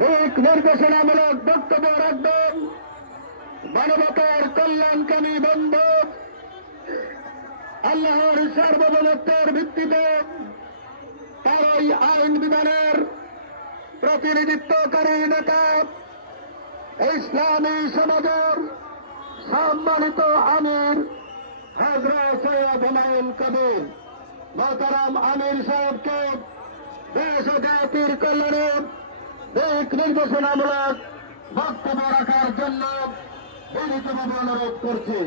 দিক নির্দেশনামূলক বক্তব্য রাখবেন মানবতার কল্যাণকামী বন্ধু, আল্লাহর সার্বভৌমত্বের ভিত্তিতে তারই আইন বিধানের প্রতিনিধিত্বকারী নেতা, ইসলামী সমাজের সম্মানিত আমির হজরত সৈয়দ হুমায়ুন কবির। মোহতারাম আমির সাহেবকে দেশ জাতির কল্যাণে দিক নির্দেশনামূলক বক্তব্য রাখার জন্য অনুরোধ করছি।